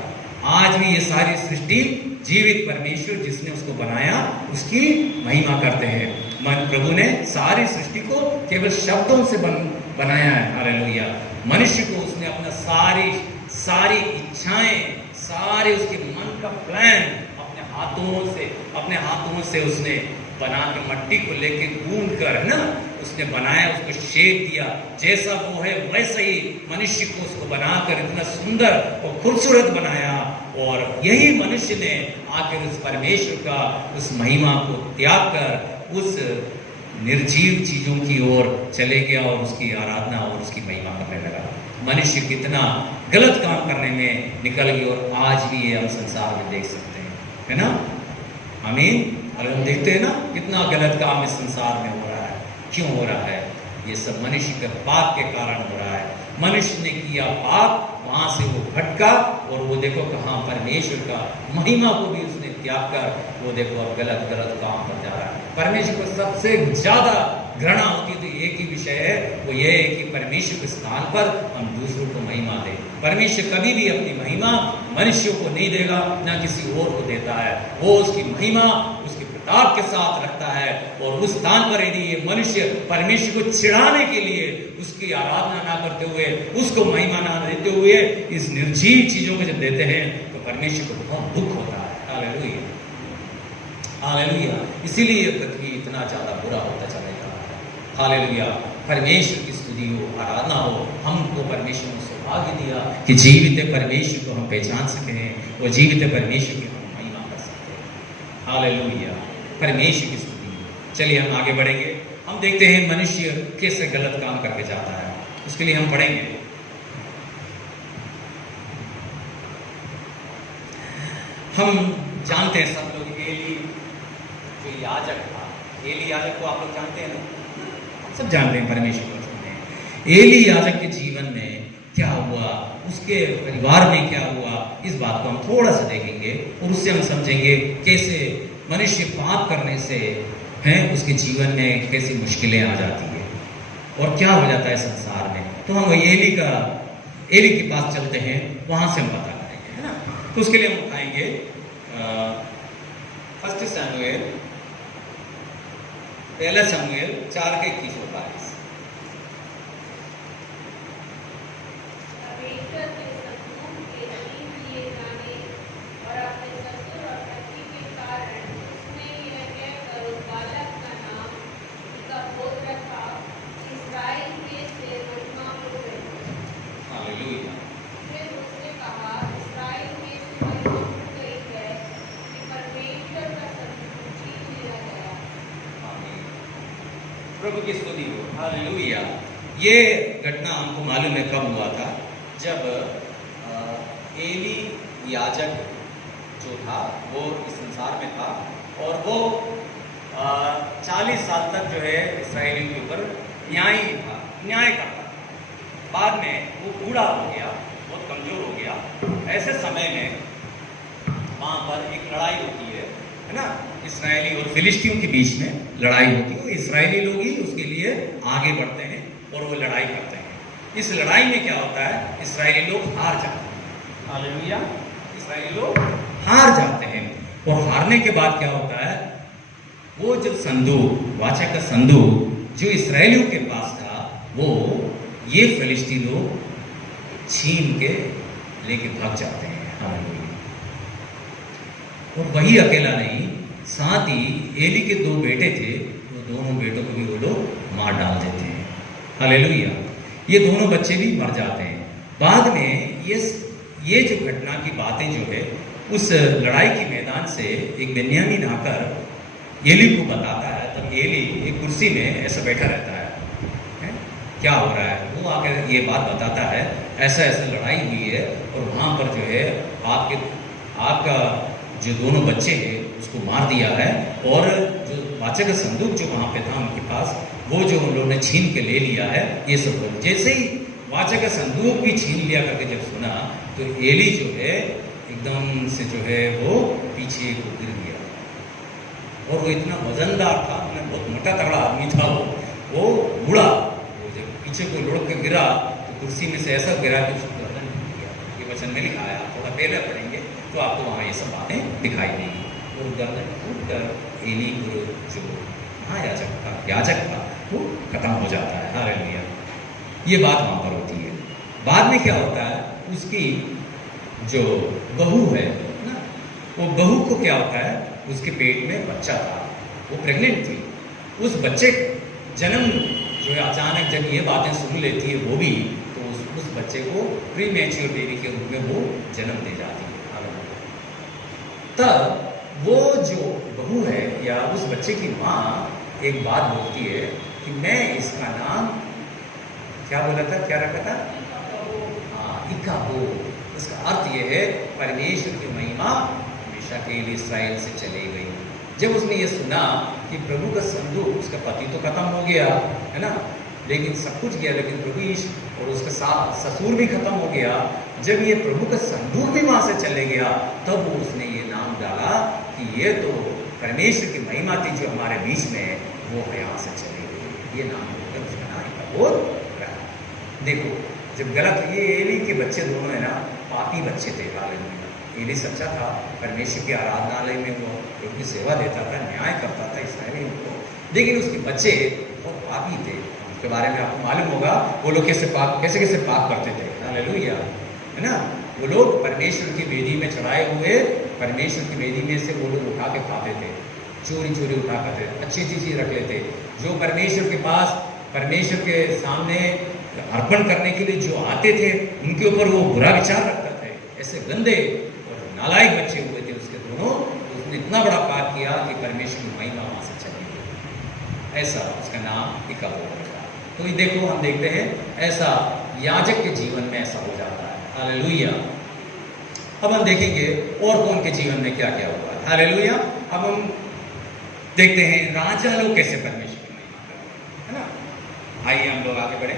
आज भी ये सारी सृष्टि जीवित परमेश्वर जिसने उसको बनाया उसकी महिमा करते हैं। मन प्रभु ने सारी सृष्टि को केवल शब्दों से बनाया है। हालेलुया। मनुष्य को उसने अपना सारी इच्छाएं, सारे उसके मन का प्लान अपने हाथों से उसने बना के मट्टी को लेके गूंद कर, है ना, उसने बनाया, उसको शेप दिया। जैसा वो है वैसे ही मनुष्य को उसको बनाकर इतना सुंदर और खूबसूरत बनाया। और यही मनुष्य ने आकर उस परमेश्वर का उस महिमा को त्याग कर उस निर्जीव चीजों की ओर चले गया और उसकी आराधना और उसकी महिमा करने लगा। मनुष्य कितना गलत काम करने में निकल गया और आज भी ये हम संसार में देख सकते हैं, है ना। आमीन। और हम देखते हैं ना कितना गलत काम इस संसार में हो रहा है। क्यों हो रहा है? ये सब मनुष्य के पाप के कारण हो रहा है। मनुष्य ने किया पाप, वहां से वो भटका और वो देखो कहाँ परमेश्वर का महिमा को भी उसने त्याग कर वो देखो अब गलत काम पर जा रहा है। परमेश्वर को सबसे ज्यादा घृणा होती तो एक ही विषय है, वो ये है कि परमेश्वर के स्थान पर हम दूसरों को महिमा दें। परमेश्वर कभी भी अपनी महिमा मनुष्यों को नहीं देगा, ना किसी और को देता है। वो उसकी महिमा उसके प्रताप के साथ रखता है और उस स्थान पर यदि ये मनुष्य परमेश्वर को चिढ़ाने के लिए उसकी आराधना ना करते हुए, उसको महिमा ना देते हुए इस निर्जीव चीजों को जब देते हैं तो परमेश्वर को बहुत दुख होता है। Hallelujah, hallelujah. इसीलिए पृथ्वी इतना ज्यादा बुरा होता चलेगा। हालेलुया। परमेश्वर की स्तुति हो, आराधना हो। हमको परमेश्वर ने सौभाग्य दिया कि जीवित परमेश्वर को हम पहचान सकें और जीवित परमेश्वर की हम महिमा कर सकते हैं। हालेलुया। परमेश्वर की स्तुति हो। चलिए हम आगे बढ़ेंगे। हम देखते हैं मनुष्य कैसे गलत काम करके जाता है। उसके लिए हम पढ़ेंगे हम जानते हैं सब लोग एली जो याजक था, एली याजक को आप लोग जानते हैं ना, सब जानते हैं, परमेश्वर को जानते हैं। एली याजक के जीवन में क्या हुआ, उसके परिवार में क्या हुआ, इस बात को हम थोड़ा सा देखेंगे और उससे हम समझेंगे कैसे मनुष्य पाप करने से है उसके जीवन में कैसी मुश्किलें आ जाती है और क्या हो जाता है संसार में। तो हम एली के पास चलते हैं, वहां से हम पता करेंगे, है ना। तो उसके लिए हम उठाएंगे 1 शमूएल पहला शमूएल 4:21-22। परमेश्वर के संतूर के नींव लिए जाने और अपने ससुर और पति के कारण उसने यह कहकर उस बालक का नाम इकाबोद रखा, इस्राएल में से महिमा हो गई। हालेलुया। फिर उसने कहा, इस्राएल में से महिमा हो गई है कि परमेश्वर का संतूर छीन लिया गया। आमीन। प्रभु की स्तुति हो। हालेलुया। ये घटना हमको मालूम है कब हुआ था, जब एली याजक जो था वो इस संसार में था और वो 40 साल तक जो है इस्राएलियों के ऊपर न्याय करता। बाद में वो बूढ़ा हो गया, बहुत कमजोर हो गया। ऐसे समय में वहाँ पर एक लड़ाई होती है ना, इस्राएली और फिलिस्तीयों के बीच में लड़ाई होती है। इस्राएली लोग ही उसके लिए आगे बढ़ते हैं और वो लड़ाई करते हैं। इस लड़ाई में क्या होता है, इस्राएली लोग हार जाते हैं। हालेलुया। इस्राएली लोग हार जाते हैं और हारने के बाद क्या होता है, वो जो संदूक, वाचा का संदूक जो इस्राएलियों के पास था, वो ये फिलिस्ती लोग छीन के लेके भाग जाते हैं। हालेलुया। और वही अकेला नहीं, साथ ही एली के 2 बेटे थे, वो दोनों बेटों को भी वो लोग मार डाल देते हैं। हालेलुया। ये दोनों बच्चे भी मर जाते हैं। बाद में ये जो घटना की बातें जो है, उस लड़ाई के मैदान से एक बेन्यामीन आकर एली को बताता है। तब एली एक कुर्सी में ऐसा बैठा रहता है, क्या हो रहा है, वो आकर ये बात बताता है, ऐसा ऐसा लड़ाई हुई है और वहाँ पर जो है आपका जो दोनों बच्चे हैं उसको मार दिया है, और जो वाचा का संदूक जो वहाँ पे था उनके पास, वो जो उन लोगों ने छीन के ले लिया है। ये सब लोग जैसे ही वाचा का संदूक भी छीन लिया करके जब सुना, तो एली जो है एकदम से जो है वो पीछे को गिर गया। और वो इतना वजनदार था, बहुत मोटा तगड़ा आदमी था वो बूढ़ा, वो जब पीछे को लुढ़क के गिरा तो कुर्सी में से ऐसा गिरा कि उसको गर्दन टूट गया। ये वचन में लिखा है, आप थोड़ा पहले पढ़ेंगे तो आपको वहाँ ये सब बातें दिखाई देंगी। और गर्दन टूट कर एली को जो याजक था वो खत्म हो जाता है। हालेलुया। ये बात वहाँ पर होती है। बाद में क्या होता है, उसकी जो बहू है ना, वो बहू को क्या होता है, उसके पेट में बच्चा था, वो प्रेग्नेंट थी। उस बच्चे जन्म जो है अचानक जब ये बातें सुन लेती है वो भी, तो उस बच्चे को प्री मैच्योर बेबी के रूप में वो जन्म दे जाती है। तब वो जो बहू है या उस बच्चे की माँ एक बात बोलती है कि मैं इसका नाम क्या बोला था, क्या रखा था, इकाबोद। इसका अर्थ ये है परमेश्वर की महिमा हमेशा के लिए इस्राएल से चली गई। जब उसने ये सुना कि प्रभु का संदूक, उसका पति तो खत्म हो गया है ना, लेकिन सब कुछ गया, लेकिन प्रभु यीशु और उसका साथ ससुर भी खत्म हो गया। जब ये प्रभु का संदूक भी वहां से चले गया, तब उसने ये नाम डाला कि ये तो परमेश्वर की महिमा थी जो हमारे बीच में, वो यहाँ से चली गई। ये नाम होकर उसका नाम इकाबोद रहा। देखो, जब गलत, ये एली के बच्चे दोनों है ना, पापी बच्चे थे। हालेलुया। एली सच्चा था, परमेश्वर के आराधनालय में वो प्रभु की सेवा देता था, न्याय करता था इस्राएलियों को, लेकिन उसके बच्चे बहुत पापी थे। उसके बारे में आपको मालूम होगा, वो लोग कैसे पाप करते थे। हालेलुया, है ना। वो लोग परमेश्वर की वेदी में चढ़ाए हुए, परमेश्वर की वेदी में से वो लोग उठा के खाते थे, चोरी उठा करते, अच्छी चीज़ रख लेते। जो परमेश्वर के पास, परमेश्वर के सामने अर्पण करने के लिए जो आते थे, उनके ऊपर वो बुरा विचार रखता था। ऐसे गंदे और नालायक बच्चे हुए थे उसके दोनों। तो उसने इतना बड़ा पाप किया कि परमेश्वर की महिमा वहाँ से चली गई। ऐसा उसका नाम इकाबोद रखा। तो ये देखो, हम देखते हैं ऐसा याजक के जीवन में ऐसा हो जाता है। हालेलुया। अब हम देखेंगे और कौन के जीवन में क्या क्या हुआ है। हालेलुया। अब हम देखते हैं राजा लोग कैसे परमेश्वर की महिमा करते हैं, है ना। आइए हम लोग आगे बढ़े।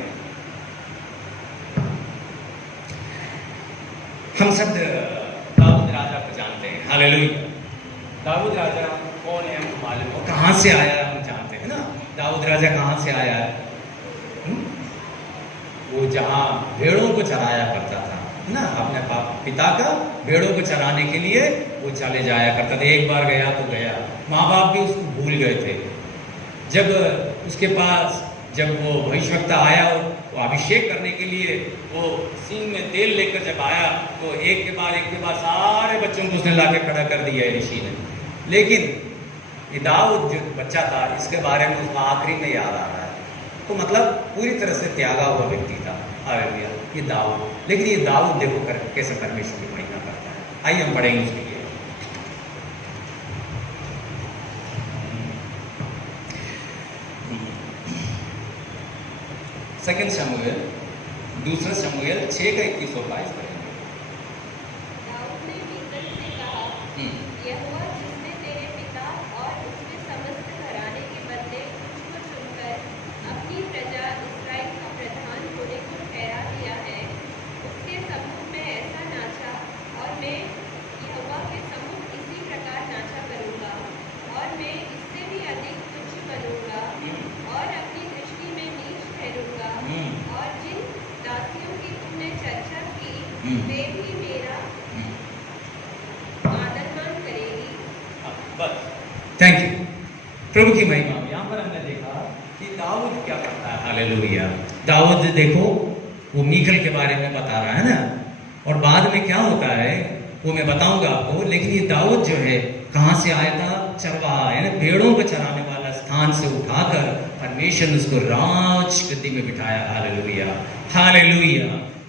हम सब दाऊद राजा को जानते हैं। हालेलुया। दाऊद राजा कौन है हमको मालूम हो, कहाँ से आया हम जानते हैं ना। दाऊद राजा कहाँ से आया है? वो जहाँ भेड़ों को चराया करता था ना, अपने पिता का भेड़ों को चराने के लिए वो चले जाया करता था। एक बार गया तो गया, माँ बाप भी उसको भूल गए थे। जब उसके पास जब वो भविष्यवक्ता आया, वो अभिषेक करने के लिए वो सींग में तेल लेकर जब आया, तो एक के बाद सारे बच्चों को उसने लाके खड़ा कर दिया ऋषि ने। लेकिन ये दाऊद जो बच्चा था, इसके बारे में उसका आखिरी में याद आ रहा है। तो मतलब पूरी तरह से त्यागा हुआ व्यक्ति था। हालेलुया, ये दाऊद। लेकिन ये दाऊद देखो कैसे परमेश्वर की महिमा करता है। आइए हम पढ़ेंगे उसके लिए। सेकंड शमूएल, दूसरा शमूएल 6:21-22 पढ़ेंगे। दाऊद ने मीकल से कहा, यहोवा जिसने तेरे पिता और उसके समस्त घराने के बदले मुझको चुनकर अपनी प्रजा इस्राएल का प्रधान होने को ठहरा दिया है, उसके सम्मुख में ऐसा नाचा और मैं यहोवा के सम्मुख इसी प्रकार नाचा करूँगा, और मैं इससे भी अधिक तुच्छ बनूंगा और अपनी दृष्टि में नीच ठहरूंगा, और जिन दासियों की तुमने चर्चा की वे भी मेरा आदरमान करेगी। बस, थैंक यू। प्रभु की महिमा। यहाँ पर हमने देखा कि दाऊद क्या करता है। हालेलुया। दाऊद देखो वो मीकल के बारे में बता रहा है ना, और बाद में क्या होता है वो मैं बताऊंगा आपको। लेकिन ये दाऊद जो है कहाँ से आया था? चरवाहा, यानी पेड़ों को चराने वाला स्थान से उठाकर परमेश्वर ने उसको राजगद्दी में बिठाया। Hallelujah, hallelujah.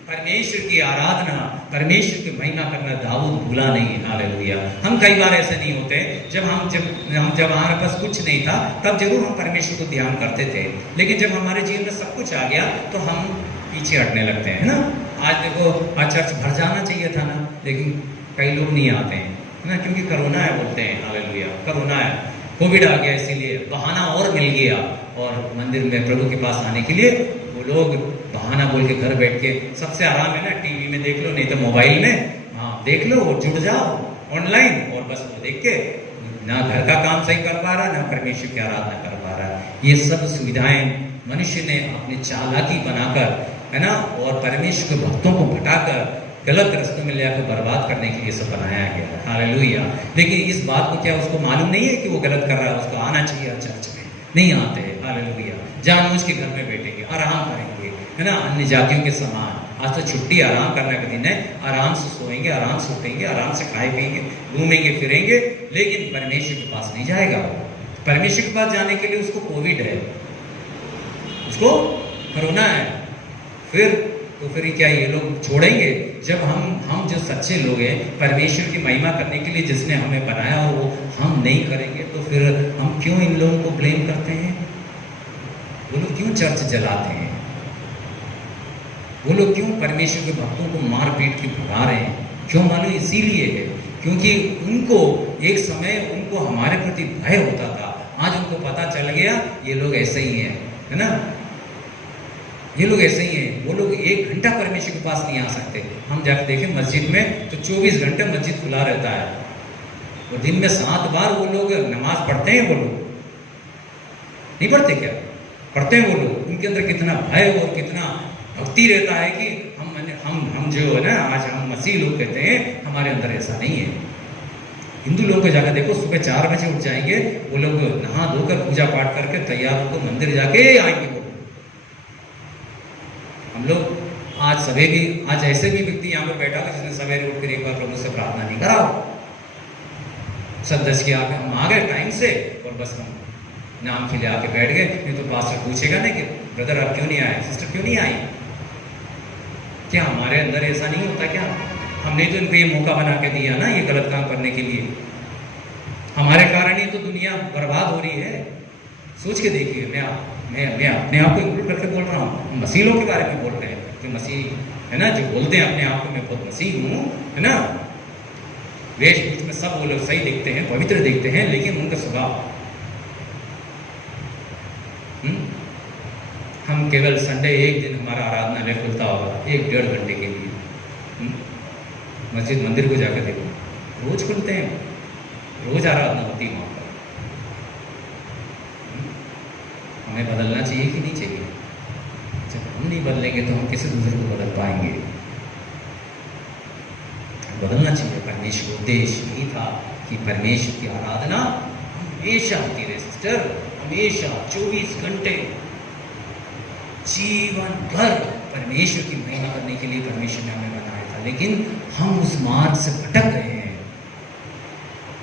परमेश्वर की आराधना, परमेश्वर की महिमा करना दाऊद भूला नहीं। हालेलुया। हम कई बार ऐसे नहीं होते, जब हमारे पास कुछ नहीं था तब जरूर हम परमेश्वर को ध्यान करते थे, लेकिन जब हमारे जीवन में सब कुछ आ गया तो हम पीछे हटने लगते हैं, है ना। आज देखो, आज चर्च भर जाना चाहिए था ना, लेकिन कई लोग नहीं आते हैं, है ना, क्योंकि कोरोना है बोलते हैं। हालेलुया, कोरोना है, कोविड आ गया, इसीलिए बहाना और मिल गया। और मंदिर में प्रभु के पास आने के लिए वो लोग बहाना बोल के घर बैठ के, सबसे आराम है ना, टीवी में देख लो, नहीं तो मोबाइल में देख लो, जुड़ जाओ ऑनलाइन, और बस वो देख के ना घर का काम सही कर पा रहा, ना परमेश्वर की आराधना कर पा रहा। ये सब सुविधाएं मनुष्य ने अपनी चालाकी बनाकर, है ना, और परमेश्वर के भक्तों को भटाकर गलत रास्तों में ले आकर बर्बाद करने के लिए सब बनाया गया। हालेलुया। लेकिन इस बात को क्या उसको मालूम नहीं है कि वो गलत कर रहा है? उसको आना चाहिए चर्च में, नहीं आते हैं। हालेलुया। जानबूझ के घर में बैठेंगे, आराम करेंगे, है ना, अन्य जातियों के समान। आज तो छुट्टी, आराम करने का दिन है, आराम से सोएंगे, आराम से उठेंगे, आराम से खाए पिएंगे, घूमेंगे फिरेंगे, लेकिन परमेश्वर के पास नहीं जाएगा। परमेश्वर के पास जाने के लिए उसको कोविड है, उसको कोरोना है। फिर क्या ये लोग छोड़ेंगे? जब हम जो सच्चे लोग हैं, परमेश्वर की महिमा करने के लिए जिसने हमें बनाया और वो हम नहीं करेंगे, तो फिर हम क्यों इन लोगों को ब्लेम करते हैं? वो लोग क्यों चर्च जलाते हैं? वो लोग क्यों परमेश्वर के भक्तों को मार पीट के भगा रहे हैं? क्यों? मानो इसीलिए है क्योंकि उनको एक समय उनको हमारे प्रति भय होता था। आज उनको पता चल गया ये लोग ऐसे ही हैं, है ना, ये लोग ऐसे ही हैं। वो लोग 1 घंटा परमेश्वर के पास नहीं आ सकते। हम जाकर देखें मस्जिद में तो 24 घंटे मस्जिद खुला रहता है, और दिन में 7 बार वो लोग नमाज पढ़ते हैं। वो लोग नहीं पढ़ते क्या? पढ़ते हैं वो लोग। उनके अंदर कितना भय और कितना भक्ति रहता है कि हम जो है ना, आज हम मसीह लोग कहते हैं, हमारे अंदर ऐसा नहीं है। हिंदू लोग को जाकर देखो, सुबह 4 बजे उठ जाएंगे वो लोग, नहा धोकर पूजा पाठ करके तैयार होकर मंदिर जाके आएंगे। वो हम लोग आज ऐसे भी व्यक्ति यहाँ पर बैठा हो जिसने सवेरे उठकर एक बार प्रभु से प्रार्थना नहीं करा हो। 10 के आके हम आ गए टाइम से, और बस हम नाम के लिए आके बैठ गए। नहीं तो पास्टर पूछेगा नहीं कि ब्रदर आप क्यों नहीं आए, सिस्टर क्यों नहीं आई? क्या हमारे अंदर ऐसा नहीं होता क्या? हमने तो इनको ये मौका बना के दिया ना ये गलत काम करने के लिए। हमारे कारण ही तो दुनिया बर्बाद हो रही है। सोच के देखिए, मैं अपने आप को इंक्लूड करके बोल रहा हूँ, मसीह लोगों के बारे में बोल रहे हैं कि मसीह है ना, जो बोलते हैं अपने आप को मैं बहुत मसीह हूँ, है ना, वेशभूष में सब वो लोग सही दिखते हैं, पवित्र दिखते हैं, लेकिन उनका स्वभाव, हम केवल संडे एक दिन हमारा आराधनालय खुलता होगा 1-1.5 घंटे के लिए। मस्जिद मंदिर को जाकर देखो, रोज खुलते हैं, रोज आराधना होती है वहाँ पर। हमें बदलना चाहिए कि नहीं चाहिए? जब हम नहीं बदलेंगे तो हम किसी दूसरे को बदल पाएंगे? बदलना चाहिए। परमेश्वर का उद्देश्य यही था कि परमेश्वर की आराधना हमेशा होती रहे। सिस्टर हमेशा 24 घंटे जीवन भर परमेश्वर की महिमा करने के लिए परमेश्वर ने हमें बनाया था, लेकिन हम उस मार्ग से भटक गए हैं।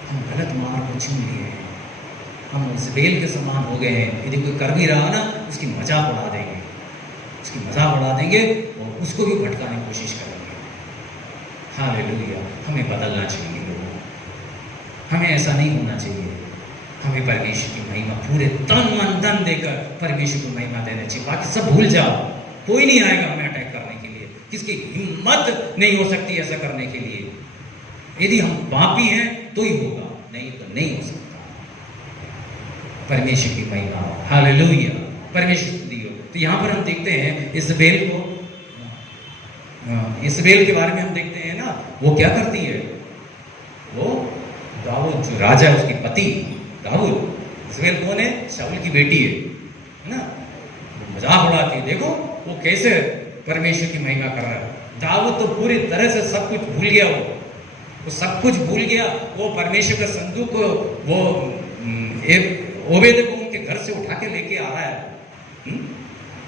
हम गलत मार्ग को चुन लिए हैं। हम इज़बेल के समान हो गए हैं। यदि कोई कर भी रहा ना, उसकी मजाक उड़ा देंगे, उसकी मजाक उड़ा देंगे और उसको भी भटकाने की कोशिश करेंगे। हालेलुया। हमें बदलना चाहिए लोगों, हमें ऐसा नहीं होना चाहिए। हमें परमेश्वर की महिमा पूरे तन मन धन देकर परमेश्वर को महिमा देना चाहिए। बाकी सब भूल जाओ, कोई नहीं आएगा हमें अटैक करने के लिए, किसकी हिम्मत नहीं हो सकती ऐसा करने के लिए। यदि हम पापी हैं तो ही होगा, नहीं तो नहीं हो सकता। परमेश्वर की महिमा, हालेलुया, परमेश्वर स्तुति हो। तो यहाँ पर हम देखते हैं इज़बेल को, इज़बेल के बारे में हम देखते हैं ना, वो क्या करती है, वो दाऊद जो राजा है उसकी पति दाऊद, इज़बेल कौन है, शाऊल की बेटी है ना, मजाक उड़ाती है। देखो वो कैसे परमेश्वर की महिमा कर रहा है। दाऊद तो पूरी तरह से सब कुछ भूल गया, वो सब कुछ भूल गया। वो परमेश्वर का संदूक वो ओबेदेदोम के घर से उठा के लेके आ रहा है।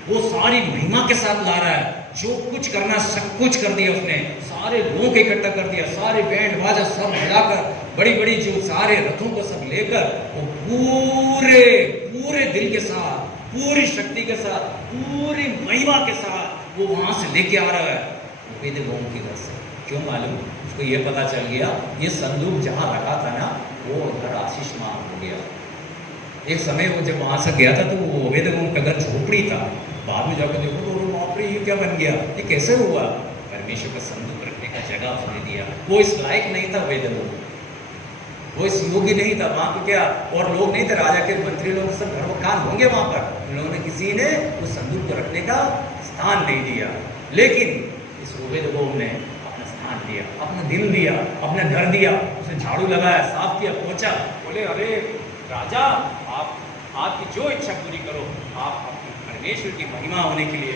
वो सारी महिमा के साथ ला रहा है, जो कुछ करना सब कुछ कर दिया उसने, सारे लोगों को इकट्ठा कर दिया, सारे बैंड बाजा सब बजाकर, बड़ी बड़ी जो सारे रथों को सब लेकर वो पूरे पूरे दिल के साथ, पूरी शक्ति के साथ, पूरी महिमा के साथ वो वहां से लेके आ रहा है ओबेदेदोम के घर से। क्यों मालूम, उसको ये पता चल गया ये संदूक जहां रखा था ना, वो घर आशीषमान हो गया। एक समय वो जब वहां से गया था तो वो ओबेदेदोम का घर झोपड़ी था। बाद में जाकर देखो तो बाप रे ये क्या बन गया, ये कैसे हुआ। परमेश्वर का संदूक रखने का जगह उसने दिया। वो इस लायक नहीं था ओबेदेदोम, वो इस योग्य नहीं था। वहां पे क्या और लोग नहीं थे, राजा के मंत्री लोग सब घर काम होंगे वहां पर, उन लोगों ने किसी ने उस संदूक को रखने का स्थान नहीं दिया। लेकिन इस ओबेदेदोम ने अपना स्थान दिया, अपना दिल दिया, अपना घर दिया। उसने झाड़ू लगाया, साफ किया, पोंछा, बोले अरे राजा आप आपकी जो इच्छा पूरी करो, आप अपने परमेश्वर की महिमा होने के लिए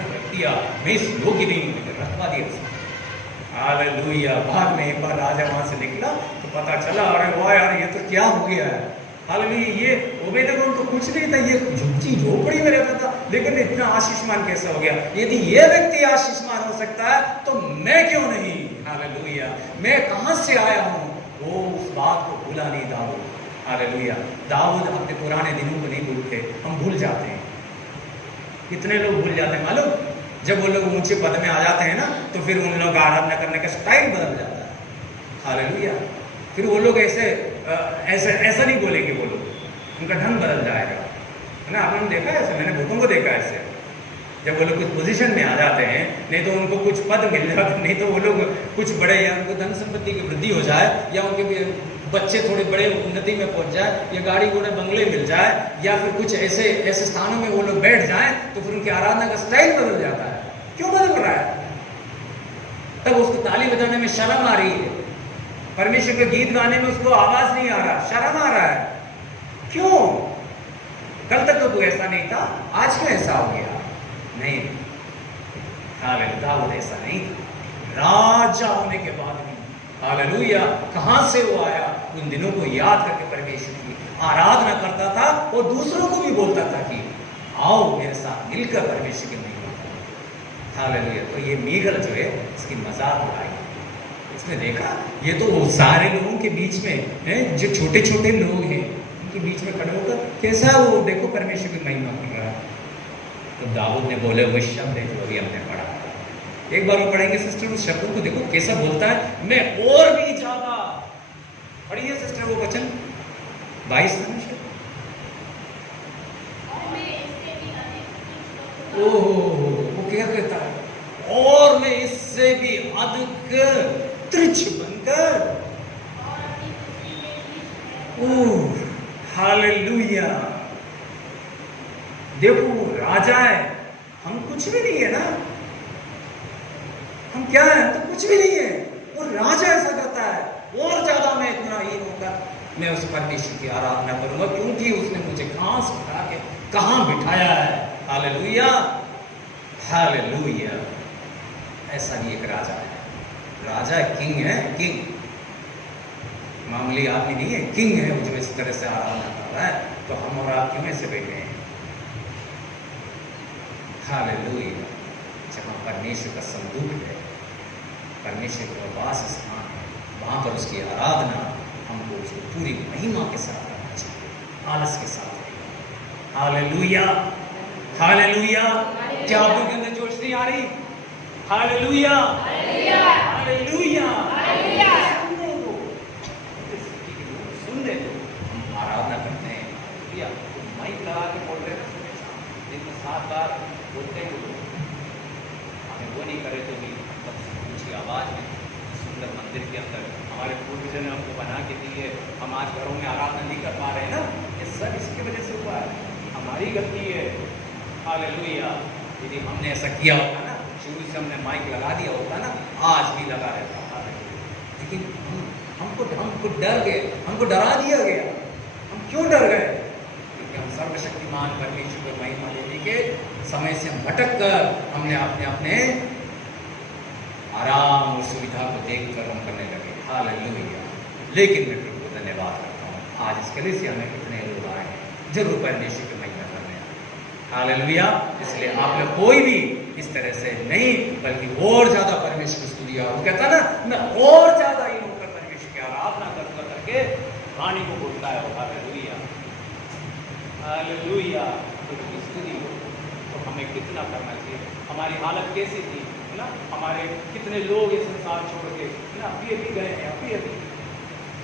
रख दिया। मैं इस योग्य नहीं हूं, लेकिन रखवा दिया। हालेलुया। बाद में एक बार राजा वहां से निकला तो पता चला अरे वाह यार ये तो क्या हो गया है। हालेलुया, ये ओबेदेदोम तो कुछ नहीं था, ये झुग्गी झोपड़ी में रहता था, लेकिन इतना आशीषमान कैसे हो गया। यदि ये व्यक्ति आशीषमान हो सकता है तो मैं क्यों नहीं। हालेलुया, मैं कहां से आया हूं, वो उस बात को भूला नहीं दाऊद। हालेलुया। दाऊद अपने पुराने दिनों को नहीं भूलते, हम भूल जाते हैं। कितने लोग भूल जाते हैं मालूम, जब वो लोग ऊंचे पद में आ जाते हैं ना तो फिर उन लोग आराधना करने का स्टाइल बदल जाता है। हालेलुया। फिर वो लोग ऐसे ऐसा नहीं बोलेंगे, वो लोग, उनका ढंग बदल जाएगा, है ना। आपने देखा है ऐसे, मैंने बहुतों को देखा है ऐसे, जब वो लोग कुछ पोजीशन में आ जाते हैं, नहीं तो उनको कुछ पद मिल जाता, नहीं तो वो लोग कुछ बड़े, या उनको धन संपत्ति की वृद्धि हो जाए, या उनके बच्चे थोड़े बड़े उन्नति में पहुंच जाए, या गाड़ी घोड़े बंगले मिल जाए, या फिर कुछ ऐसे स्थानों में वो लोग बैठ जाएं, तो फिर उनकी आराधना का स्टाइल बदल जाता है। क्यों बदल रहा है? तब उसको ताली बजाने में शर्म आ रही है, परमेश्वर के गीत गाने में उसको आवाज नहीं आ रहा, शर्म आ रहा है। क्यों? कल तक तो ऐसा नहीं था, आज क्यों ऐसा हो गया? नहीं, दाऊद ऐसा नहीं था। राजा होने के बाद भी हालेलुया, कहां से वो आया, उन दिनों को याद करके परमेश्वर की आराधना करता था और दूसरों को भी बोलता था कि आओ मेरे साथ मिलकर परमेश्वर की महिमा करो। हालेलुया। तो ये मीगल जो है इसकी मजाक उड़ाई, इसने देखा ये तो सारे लोगों के बीच में है, जो छोटे छोटे लोग हैं उनके बीच में खड़े होकर कैसा वो देखो परमेश्वर की महिमा कर रहा है। तो दाऊद ने बोले वो शब्द है जो अभी हमने पढ़ा, एक बार वो पढ़ेंगे सिस्टर, उस शब्दों को देखो कैसा बोलता है, मैं और भी ज्यादा। पढ़िए सिस्टर वो वचन 22 वो क्या कहता है, और मैं इससे भी अधिक तुच्छ बनकर। Oh hallelujah. देखो राजा है, हम कुछ भी नहीं है ना, हम क्या है, तो कुछ भी नहीं है। और राजा ऐसा करता है, और ज्यादा मैं इतना ही होकर मैं उस परमेश्वर की आराधना करूंगा, क्योंकि उसने मुझे कहां से उठा के कहां बिठाया है। Hallelujah, hallelujah. ऐसा भी एक राजा है, राजा किंग है, किंग, मामूली आदमी नहीं है, किंग है, जो इस तरह से आराधना कर रहा है। तो हम और आप क्यों ऐसे बैठे हैं? हालेलुया। जहाँ परमेश्वर का संदूक है, परमेश्वर का वास स्थान है, वहाँ पर उसकी आराधना हमको उसको पूरी महिमा के साथ करना चाहिए, आलस के साथ नहीं। Hallelujah, hallelujah. क्या आपको के अंदर जोश नहीं आ रही? Hallelujah, hallelujah, hallelujah. सुन ले तो हम आराधना करते हैं, या माइक लगा के बोल रहे हैं दिन में 7 बार बोलते हैं लोग, हमें वो नहीं करे तो भी ऊँची आवाज़ में सुंदर मंदिर के अंदर हमारे पूर्वजों ने हमको बना के दी है, हम आज घरों में आराधना नहीं कर पा रहे हैं ना, ये सब इसकी वजह से हुआ है, हमारी गलती है। हालेलुया। यदि हमने ऐसा किया होता ना, शुरू से हमने माइक लगा दिया होता ना, आज भी लगा रहता। लेकिन हमको डर गए, हमको डरा दिया गया। हम क्यों डर गए? क्योंकि हम सर्वशक्तिमान परमेश्वर को महिमा देने के समय से हम भटक कर हमने अपने आराम और सुविधा को देखकर हम करने लगे। हालेलुया। लेकिन मैं प्रभु को धन्यवाद करता हूँ, आज इस कलीसिया में कितने लोग आए हैं जरूर परमेश्वर की महिमा करने। हालेलुया। इसलिए आप लोग कोई भी इस तरह से नहीं, बल्कि और ज्यादा परमेश्वर की स्तुति, वो कहता है ना, मैं और ज्यादा ही होकर परमेश्वर की आराधना करके वाणी को बोलता है। Hallelujah, hallelujah. प्रभु की स्तुति हो। तो हमें कितना करना चाहिए? हमारी हालत कैसी थी ना, हमारे कितने लोग इस संसार छोड़ के ना अभी गए हैं, अभी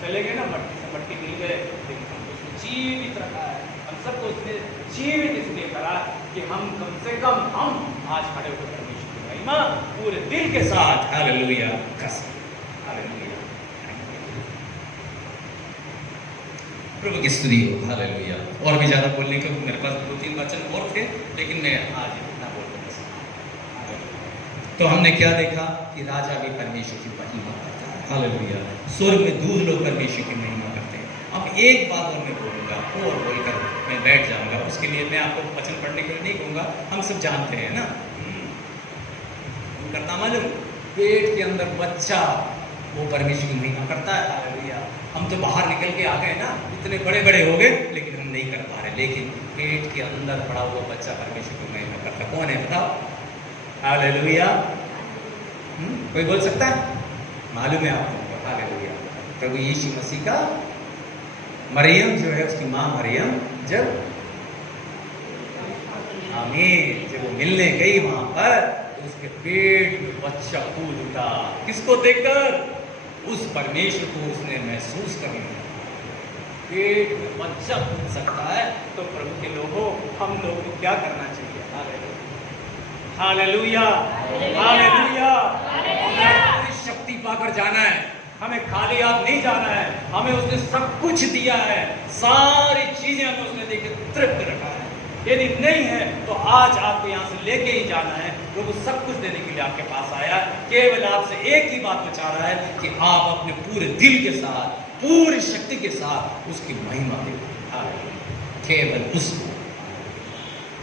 चले गए ना, मट्टी से मट्टी मिल गए, लेकिन हमको उसने जीवित रखा है। हम सबको उसने जीवित इसलिए करा कि हम कम से कम हम आज खड़े होकर परमेश्वर की महिमा पूरे दिल के साथ हालेलुया कर सकते। हालेलुया, प्रभु की स्तुति हो। हालेलुया। और भी ज्यादा बोलने को मेरे पास 2-3 वचन और थे, लेकिन मैं आज इतना बोल रहा हूं। तो हमने क्या देखा कि राजा भी परमेश्वर की महिमा करता है। हालेलुया। स्वर्ग में दूध लोग परमेश्वर की महिमा करते हैं। अब एक बात और मैं बोलूँगा और बोलकर मैं बैठ जाऊँगा, उसके लिए मैं आपको वचन पढ़ने के लिए नहीं कहूँगा, हम सब जानते हैं ना। करता मालूम, पेट के अंदर बच्चा वो परमेश्वर की महिमा करता है। हालेलुया। हम तो बाहर निकल के आ गए ना, इतने बड़े बड़े हो गए, लेकिन हम नहीं कर पा रहे। लेकिन पेट के अंदर पड़ा हुआ बच्चा परमेश्वर की महिमा करता। कौन है बताओ? हालेलुया। कोई बोल सकता है? मालूम है आपको? हालेलुया। प्रभु यीशु मसीह का मरियम जो है, उसकी माँ मरियम जब आमीन जब वो मिलने गई वहां पर, तो उसके पेट में बच्चा फूल उठा। किसको देखकर? उस परमेश्वर को उसने महसूस कर लिया। पेट में बच्चा फूल सकता है तो प्रभु के लोगों, हम लोगों को क्या करना चाहिए? Hallelujah, hallelujah. हमें पूरी शक्ति पाकर जाना है, हमें खाली हाथ नहीं जाना है। हमें उसने सब कुछ दिया है, सारी चीजें हमें उसने देकर तृप्त रखा है। यदि नहीं है तो आज आपको यहाँ से लेके ही जाना है। प्रभु सब कुछ देने के लिए आपके पास आया, केवल आपसे एक ही बात बचा रहा है कि आप अपने पूरे दिल के साथ, पूरी शक्ति के साथ उसकी महिमा देंगे। केवल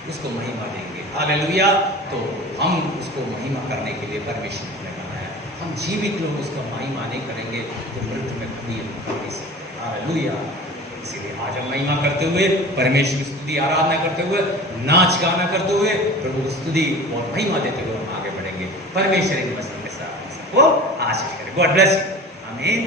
उसको महिमा देंगे। हालेलुया। तो हम उसको महिमा करने के लिए परमेश्वर ने बनाया। हम जीवित लोग उसका महिमा नहीं करेंगे तो मृत्यु में कभी हम कर नहीं सकते। हालेलुया। इसीलिए आज हम महिमा करते हुए, परमेश्वर की स्तुति आराधना करते हुए, नाच गाना करते हुए, प्रभु की स्तुति और महिमा देते हुए हम आगे बढ़ेंगे। परमेश्वर इन वचन के साथ सबको आशीष करे। God bless you. आमीन।